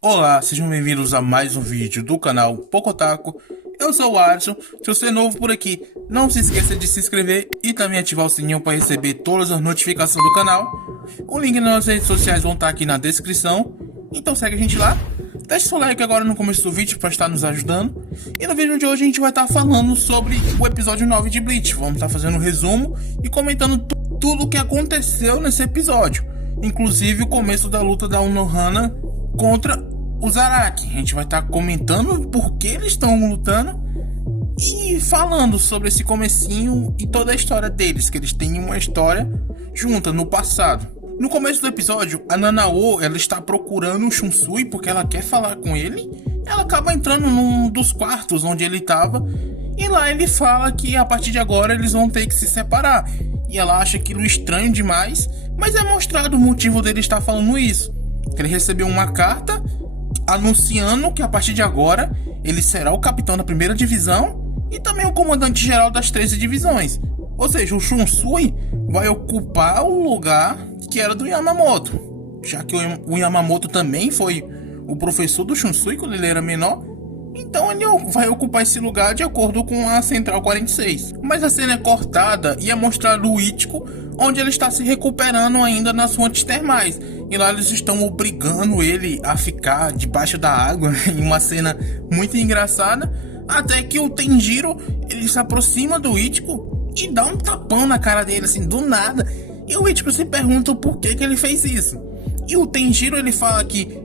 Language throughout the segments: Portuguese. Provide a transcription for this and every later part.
Olá, sejam bem-vindos a mais um vídeo do canal Pocotaco. Eu sou o Alisson. Se você é novo por aqui, não se esqueça de se inscrever e também ativar o sininho para receber todas as notificações do canal. O link nas redes sociais vão estar aqui na descrição, então segue a gente lá. Deixe seu like agora no começo do vídeo para estar nos ajudando. E no vídeo de hoje a gente vai estar falando sobre o episódio 9 de Bleach. Vamos estar fazendo um resumo e comentando tudo o que aconteceu nesse episódio, inclusive o começo da luta da Unohana contra o Zaraki. A gente vai estar comentando por que eles estão lutando e falando sobre esse comecinho e toda a história deles, que eles têm uma história junta no passado. No começo do episódio, a Nanao, ela está procurando o Shunsui porque ela quer falar com ele. Ela acaba entrando num dos quartos onde ele estava e lá ele fala que a partir de agora eles vão ter que se separar. E ela acha aquilo estranho demais, mas é mostrado o motivo dele estar falando isso. Ele recebeu uma carta anunciando que a partir de agora ele será o capitão da primeira divisão e também o comandante geral das 13 divisões. Ou seja, o Shunsui vai ocupar o lugar que era do Yamamoto, já que o Yamamoto também foi o professor do Shunsui quando ele era menor. Então ele vai ocupar esse lugar de acordo com a Central 46. Mas a cena é cortada e é mostrado o Ichigo, onde ele está se recuperando ainda nas fontes termais. E lá eles estão obrigando ele a ficar debaixo da água, em uma cena muito engraçada. Até que o Tenjiro, ele se aproxima do Ichigo e dá um tapão na cara dele, assim, do nada. E o Ichigo se pergunta o porquê que ele fez isso. E o Tenjiro, ele fala que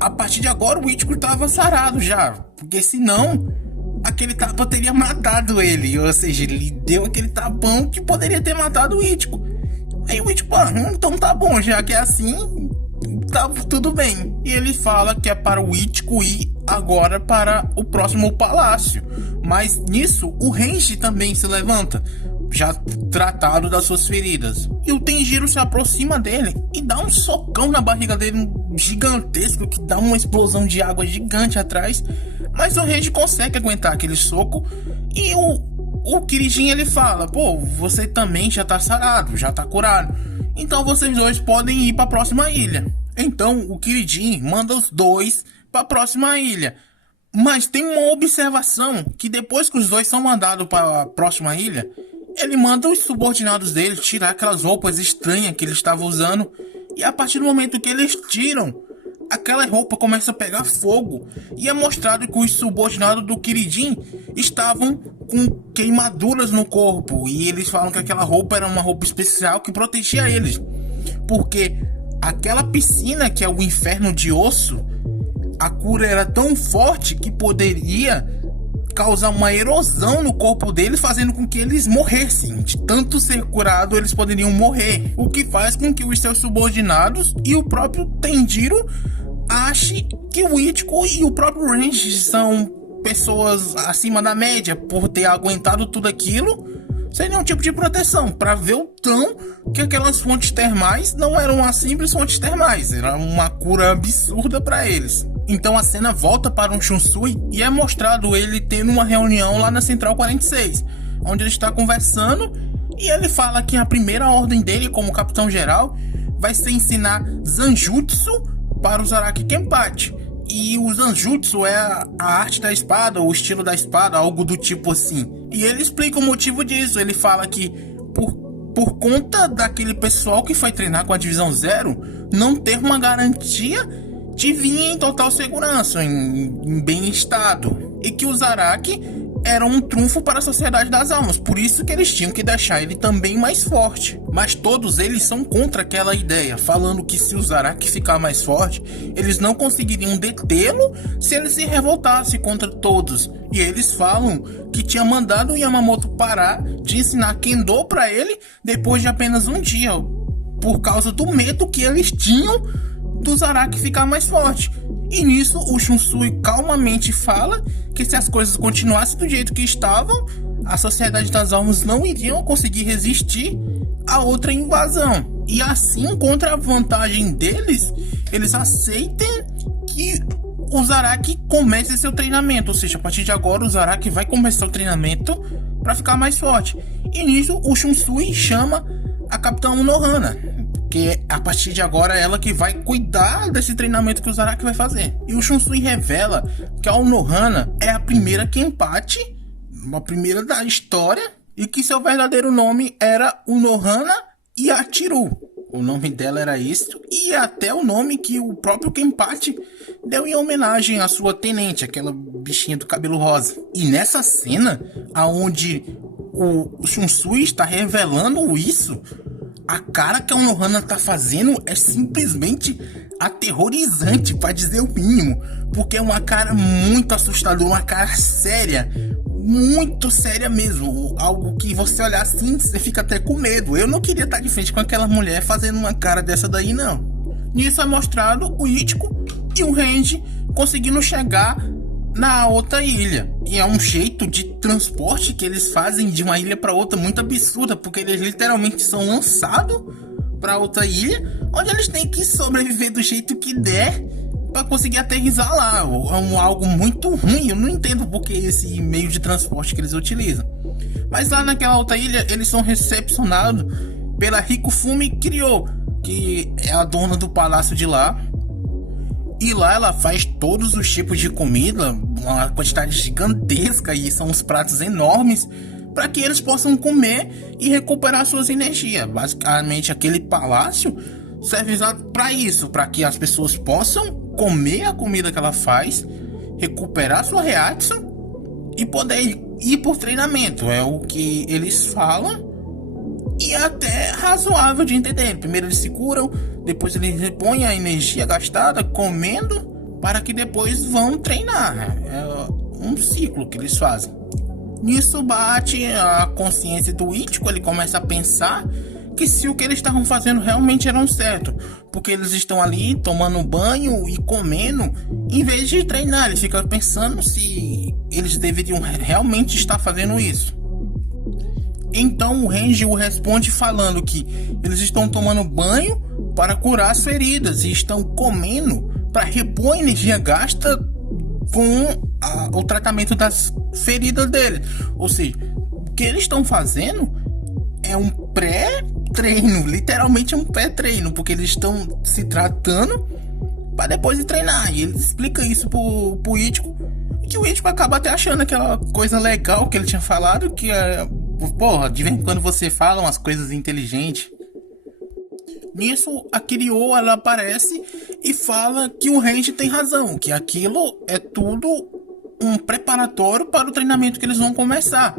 a partir de agora o Ichigo estava sarado já, porque senão aquele tapa teria matado ele, ou seja, ele deu aquele tapão que poderia ter matado o Ichigo. Aí o Ichigo, então tá bom, já que é assim, tá tudo bem. E ele fala que é para o Ichigo ir agora para o próximo palácio, mas nisso o Renji também se levanta, já tratado das suas feridas. E o Tenjiro se aproxima dele e dá um socão na barriga dele, gigantesco, que dá uma explosão de água gigante atrás. Mas o Renji consegue aguentar aquele soco. E o Kirijin, ele fala: pô, você também já tá sarado, já tá curado, então vocês dois podem ir para a próxima ilha. Então o Kirijin manda os dois para a próxima ilha. Mas tem uma observação, que depois que os dois são mandados para a próxima ilha, ele manda os subordinados dele tirar aquelas roupas estranhas que ele estava usando. E a partir do momento que eles tiram, aquela roupa começa a pegar fogo. E é mostrado que os subordinados do Kirijin estavam com queimaduras no corpo. E eles falam que aquela roupa era uma roupa especial que protegia eles. Porque aquela piscina, que é o inferno de osso, a cura era tão forte que poderia causar uma erosão no corpo deles, fazendo com que eles morressem. De tanto ser curado, eles poderiam morrer. O que faz com que os seus subordinados e o próprio Tenjiro ache que o Ichigo e o próprio Renji são pessoas acima da média por ter aguentado tudo aquilo, sem nenhum tipo de proteção, para ver o tão que aquelas fontes termais não eram as simples fontes termais, era uma cura absurda para eles. Então a cena volta para um Shunsui e é mostrado ele tendo uma reunião lá na Central 46, onde ele está conversando e ele fala que a primeira ordem dele como capitão geral vai ser ensinar Zanjutsu para o Zaraki Kenpachi. E o Zanjutsu é a arte da espada, o estilo da espada, algo do tipo assim. E ele explica o motivo disso. Ele fala que por conta daquele pessoal que foi treinar com a Divisão Zero não ter uma garantia de vir em total segurança, em bem estado, e que o Zaraki era um trunfo para a Sociedade das Almas, por isso que eles tinham que deixar ele também mais forte. Mas todos eles são contra aquela ideia, falando que se o Zaraki ficar mais forte, eles não conseguiriam detê-lo se ele se revoltasse contra todos. E eles falam que tinha mandado o Yamamoto parar de ensinar Kendo para ele depois de apenas um dia, por causa do medo que eles tinham do Zaraki ficar mais forte. E nisso o Shunsui calmamente fala que se as coisas continuassem do jeito que estavam, a Sociedade das Almas não iriam conseguir resistir a outra invasão. E assim, contra a vantagem deles, eles aceitem que o Zaraki comece seu treinamento. Ou seja, a partir de agora o Zaraki vai começar o treinamento para ficar mais forte. E nisso o Shunsui chama a Capitã Unohana, porque a partir de agora é ela que vai cuidar desse treinamento que o Zaraki vai fazer. E o Shunsui revela que a Unohana é a primeira Kenpachi, a primeira da história, e que seu verdadeiro nome era Unohana Yachiru. O nome dela era isso, e até o nome que o próprio Kenpachi deu em homenagem à sua tenente, aquela bichinha do cabelo rosa. E nessa cena, aonde o Shunsui está revelando isso, a cara que a Unohana tá fazendo é simplesmente aterrorizante, para dizer o mínimo, porque é uma cara muito assustadora, uma cara séria, muito séria mesmo, algo que você olhar assim, você fica até com medo. Eu não queria estar de frente com aquela mulher fazendo uma cara dessa daí, não. Nisso é mostrado o Ichigo e o Renji conseguindo chegar na outra ilha, e é um jeito de transporte que eles fazem de uma ilha para outra muito absurda, porque eles literalmente são lançados para outra ilha, onde eles têm que sobreviver do jeito que der para conseguir aterrissar lá. É algo muito ruim, eu não entendo porque esse meio de transporte que eles utilizam. Mas lá naquela outra ilha, eles são recepcionados pela Rikufumi Kiryu, que é a dona do palácio de lá. E lá ela faz todos os tipos de comida, uma quantidade gigantesca, e são uns pratos enormes, para que eles possam comer e recuperar suas energias. Basicamente, aquele palácio serve para isso, para que as pessoas possam comer a comida que ela faz, recuperar sua reação e poder ir por treinamento. É o que eles falam, e é até razoável de entender. Primeiro eles se curam, depois eles repõem a energia gastada comendo, para que depois vão treinar. É um ciclo que eles fazem. Nisso bate a consciência do Ichigo, ele começa a pensar que se o que eles estavam fazendo realmente era certo, porque eles estão ali tomando banho e comendo, em vez de treinar. Ele fica pensando se eles deveriam realmente estar fazendo isso. Então o Renji o responde falando que eles estão tomando banho para curar as feridas e estão comendo para repor a energia gasta com o tratamento das feridas dele. Ou seja, o que eles estão fazendo é um pré-treino, literalmente um pré-treino, porque eles estão se tratando para depois de treinar. E ele explica isso pro Ichigo, que o Ichigo acaba até achando aquela coisa legal que ele tinha falado, que é, porra, de vez em quando você fala umas coisas inteligentes. Nisso, a Kiryu, ela aparece e fala que o Renji tem razão, que aquilo é tudo um preparatório para o treinamento que eles vão começar.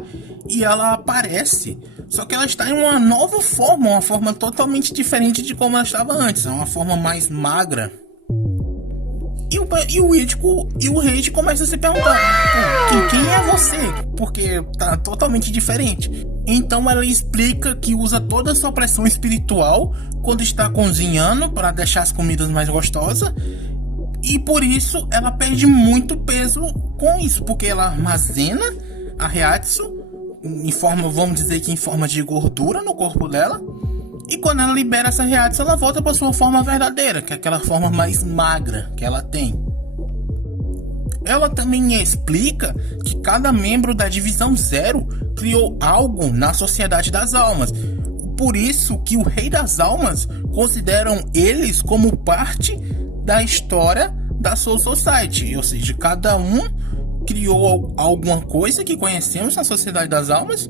E ela aparece, só que ela está em uma nova forma, uma forma totalmente diferente de como ela estava antes, é uma forma mais magra. E o Ichigo e o Renji começam a se perguntar: quem é você? Porque tá totalmente diferente. Então ela explica que usa toda a sua pressão espiritual quando está cozinhando para deixar as comidas mais gostosas, e por isso ela perde muito peso com isso, porque ela armazena a Reatsu em forma, vamos dizer que em forma de gordura no corpo dela, e quando ela libera essa Reatsu, ela volta para sua forma verdadeira, que é aquela forma mais magra que ela tem. Ela também explica que cada membro da Divisão Zero criou algo na Sociedade das Almas. Por isso que o Rei das Almas consideram eles como parte da história da Soul Society. Ou seja, cada um criou alguma coisa que conhecemos na Sociedade das Almas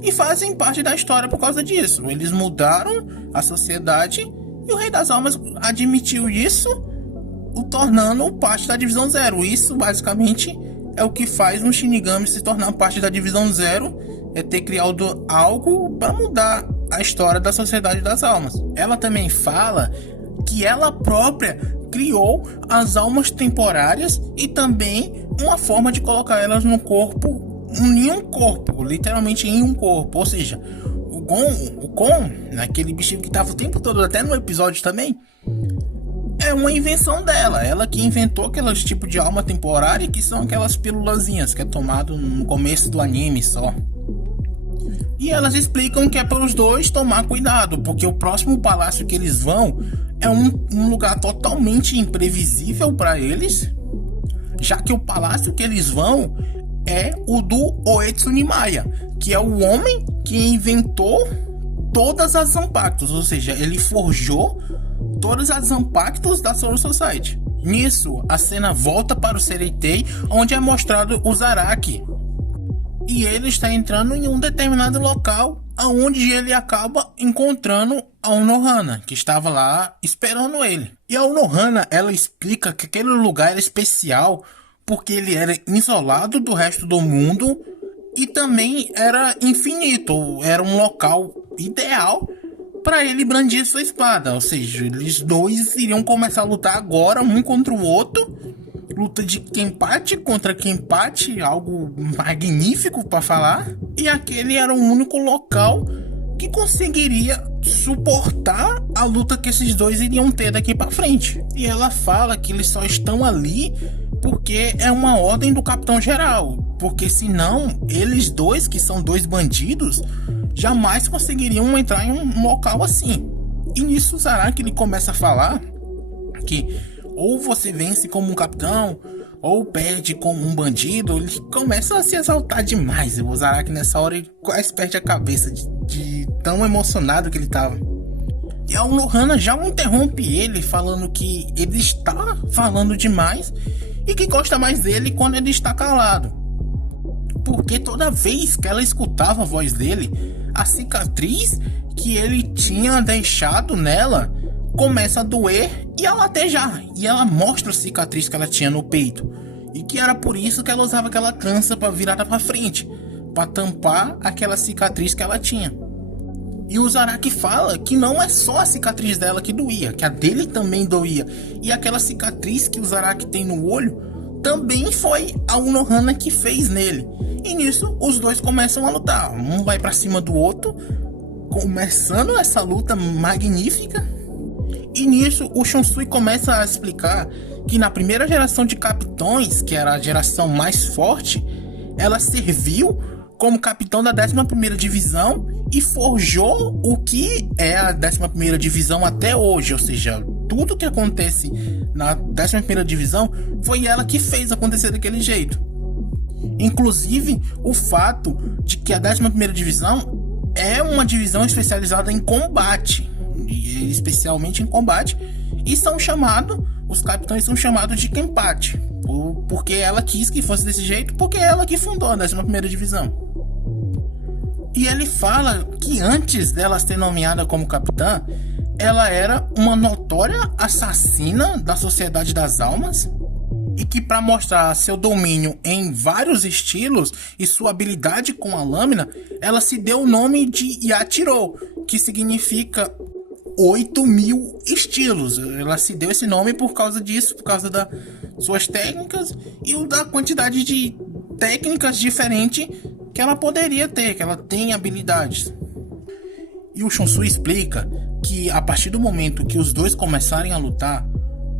e fazem parte da história por causa disso. Eles mudaram a sociedade e o Rei das Almas admitiu isso, o tornando parte da Divisão Zero. Isso basicamente é o que faz um Shinigami se tornar parte da Divisão Zero, é ter criado algo para mudar a história da Sociedade das Almas. Ela também fala que ela própria criou as almas temporárias e também uma forma de colocar elas no corpo, em um corpo, literalmente em um corpo. Ou seja, o Gon, aquele bichinho que estava o tempo todo, até no episódio também, é uma invenção dela. Ela que inventou aqueles tipos de alma temporária, que são aquelas pílulazinhas que é tomado no começo do anime só. E elas explicam que é para os dois tomar cuidado, porque o próximo palácio que eles vão é um lugar totalmente imprevisível para eles, já que o palácio que eles vão é o do Oetsumi Maia, que é o homem que inventou todas as Zanpakutos, ou seja, ele forjou todas as Zanpakutos da Soul Society. Nisso, a cena volta para o Sereitei, onde é mostrado o Zaraki. E ele está entrando em um determinado local, onde ele acaba encontrando a Unohana, que estava lá esperando ele. E a Unohana, ela explica que aquele lugar era especial porque ele era isolado do resto do mundo e também era infinito, era um local ideal para ele brandir sua espada. Ou seja, eles dois iriam começar a lutar agora, um contra o outro. Luta de Kenpachi contra Kenpachi, algo magnífico para falar. E aquele era o único local que conseguiria suportar a luta que esses dois iriam ter daqui para frente. E ela fala que eles só estão ali porque é uma ordem do Capitão Geral. Porque senão, eles dois, que são dois bandidos, jamais conseguiriam entrar em um local assim. E nisso o Zaraki ele começa a falar que ou você vence como um capitão, ou perde como um bandido. Ele começa a se exaltar demais. O Zaraki nessa hora ele quase perde a cabeça de tão emocionado que ele tava. E a Unohana já interrompe ele, falando que ele está falando demais e que gosta mais dele quando ele está calado. Porque toda vez que ela escutava a voz dele, a cicatriz que ele tinha deixado nela começa a doer e a latejar. E ela mostra a cicatriz que ela tinha no peito. E que era por isso que ela usava aquela trança virada para frente, para tampar aquela cicatriz que ela tinha. E o Zaraki fala que não é só a cicatriz dela que doía, que a dele também doía. E aquela cicatriz que o Zaraki tem no olho também foi a Unohana que fez nele. E nisso os dois começam a lutar. Um vai para cima do outro, começando essa luta magnífica. E nisso o Shunsui começa a explicar que na primeira geração de capitões, que era a geração mais forte, ela serviu como capitão da 11ª Divisão e forjou o que é a 11ª Divisão até hoje. Ou seja, tudo que acontece na 11ª Divisão foi ela que fez acontecer daquele jeito. Inclusive o fato de que a 11ª Divisão é uma divisão especializada em combate, especialmente em combate, e os capitães são chamados de Kenpachi, porque ela quis que fosse desse jeito, porque é ela que fundou a 11ª Divisão. E ele fala que antes dela ser nomeada como capitã, ela era uma notória assassina da Sociedade das Almas, e que para mostrar seu domínio em vários estilos e sua habilidade com a lâmina, ela se deu o nome de Yatiro, que significa 8.000 estilos. Ela se deu esse nome por causa disso, por causa das suas técnicas e da quantidade de técnicas diferentes que ela poderia ter, que ela tem habilidades. E o Shunsui explica que a partir do momento que os dois começarem a lutar,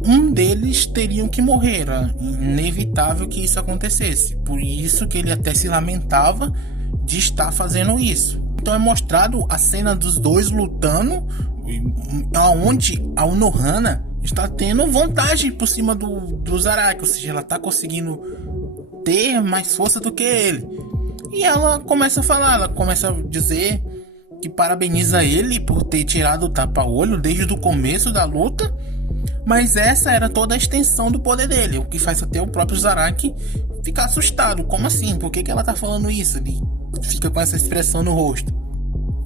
um deles teriam que morrer. Era inevitável que isso acontecesse. Por isso que ele até se lamentava de estar fazendo isso. Então é mostrado a cena dos dois lutando, aonde a Unohana está tendo vantagem por cima do Zaraki, ou seja, ela está conseguindo ter mais força do que ele. E ela começa a falar, ela começa a dizer que parabeniza ele por ter tirado o tapa-olho desde o começo da luta, mas essa era toda a extensão do poder dele, o que faz até o próprio Zaraki ficar assustado. Como assim? Por que ela tá falando isso? Ele fica com essa expressão no rosto.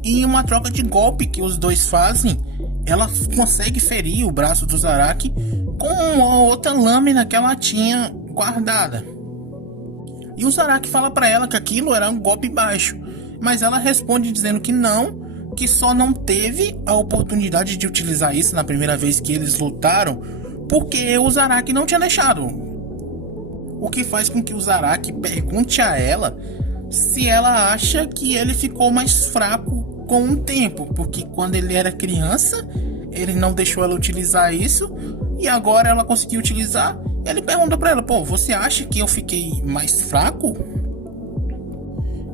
E uma troca de golpe que os dois fazem, ela consegue ferir o braço do Zaraki com uma outra lâmina que ela tinha guardada. E o Zaraki fala pra ela que aquilo era um golpe baixo, mas ela responde dizendo que não, que só não teve a oportunidade de utilizar isso na primeira vez que eles lutaram, porque o Zaraki não tinha deixado. O que faz com que o Zaraki pergunte a ela se ela acha que ele ficou mais fraco com o tempo, porque quando ele era criança, ele não deixou ela utilizar isso, e agora ela conseguiu utilizar. Ele pergunta pra ela, pô, você acha que eu fiquei mais fraco?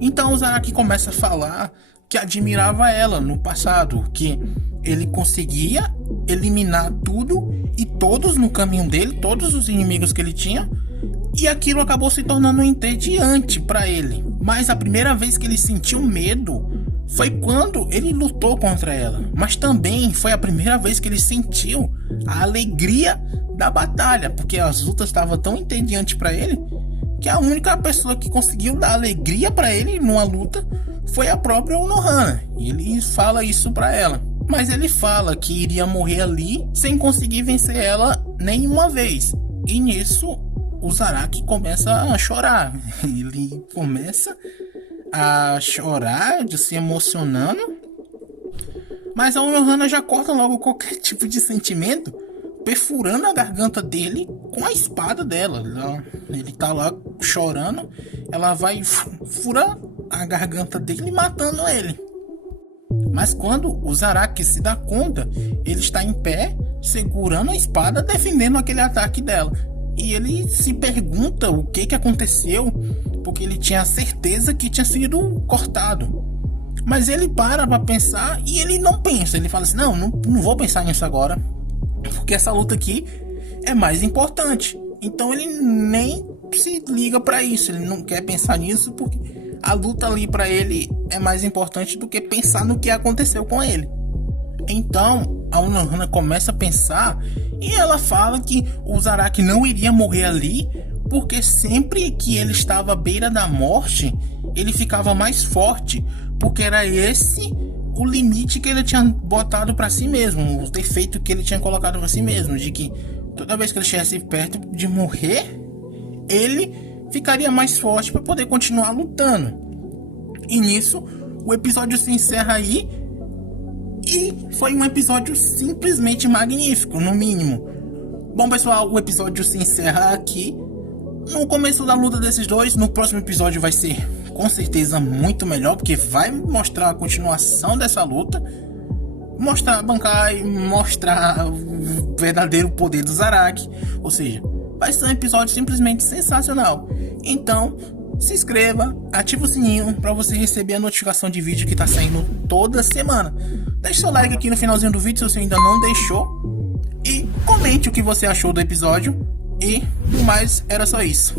Então o Zaraki começa a falar que admirava ela no passado, que ele conseguia eliminar tudo e todos no caminho dele, todos os inimigos que ele tinha, e aquilo acabou se tornando um entediante para ele. Mas a primeira vez que ele sentiu medo foi quando ele lutou contra ela, mas também foi a primeira vez que ele sentiu a alegria da batalha, porque as lutas estavam tão entediantes para ele que a única pessoa que conseguiu dar alegria para ele numa luta foi a própria Konohana. E ele fala isso para ela, mas ele fala que iria morrer ali sem conseguir vencer ela nenhuma vez. E nisso o Zaraki começa a chorar. Ele começa a chorar, de se emocionando, mas a Konohana já corta logo qualquer tipo de sentimento, perfurando a garganta dele com a espada dela. Ele tá lá chorando, ela vai furar a garganta dele, matando ele. Mas quando o Zaraki se dá conta, ele está em pé, segurando a espada, defendendo aquele ataque dela. E ele se pergunta o que aconteceu, porque ele tinha certeza que tinha sido cortado. Mas ele para pensar e ele não pensa. Ele fala assim, não vou pensar nisso agora, porque essa luta aqui é mais importante. Então ele nem se liga para isso, ele não quer pensar nisso, porque a luta ali para ele é mais importante do que pensar no que aconteceu com ele. Então a Konohana começa a pensar e ela fala que o Zaraki não iria morrer ali, porque sempre que ele estava à beira da morte, ele ficava mais forte, porque era esse o limite que ele tinha botado para si mesmo, o defeito que ele tinha colocado para si mesmo, de que toda vez que ele estivesse perto de morrer, ele ficaria mais forte para poder continuar lutando. E nisso o episódio se encerra aí, e foi um episódio simplesmente magnífico, no mínimo. Bom, pessoal, o episódio se encerra aqui, no começo da luta desses dois. No próximo episódio vai ser com certeza muito melhor, porque vai mostrar a continuação dessa luta, mostrar a Bankai, mostrar o verdadeiro poder do Zaraki. Ou seja, vai ser um episódio simplesmente sensacional. Então se inscreva, ativa o sininho para você receber a notificação de vídeo que tá saindo toda semana. Deixe seu like aqui no finalzinho do vídeo se você ainda não deixou, e comente o que você achou do episódio. E no mais, era só isso.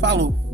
Falou!